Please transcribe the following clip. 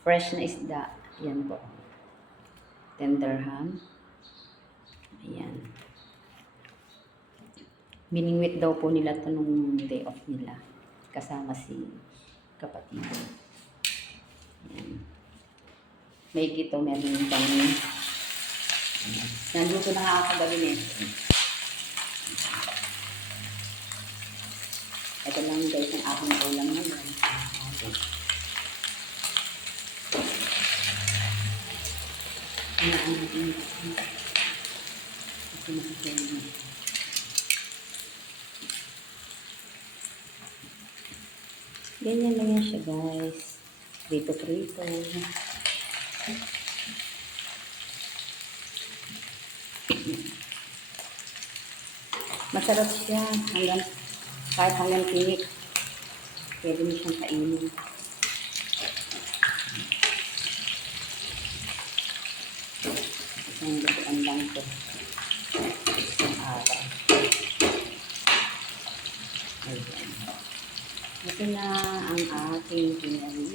Fresh na isda. Ayan po. Tender ham. Ayan. Biningwit daw po nila ito nung day off nila. Kasama si kapatid. Ayan. May gito, meron kami. Nandito na nga ako gabi Ito lang guys ang aking ulam naman. Okay. Hinaan natin kasi makikita na. Ganyan lang yan siya guys. Prito-prito. Masarap siya kahit hanggang tinik. Pwede mo siyang kainin. Isang lutuan lang ito. Isang araw. Ayan. Ito na ang aking pinari.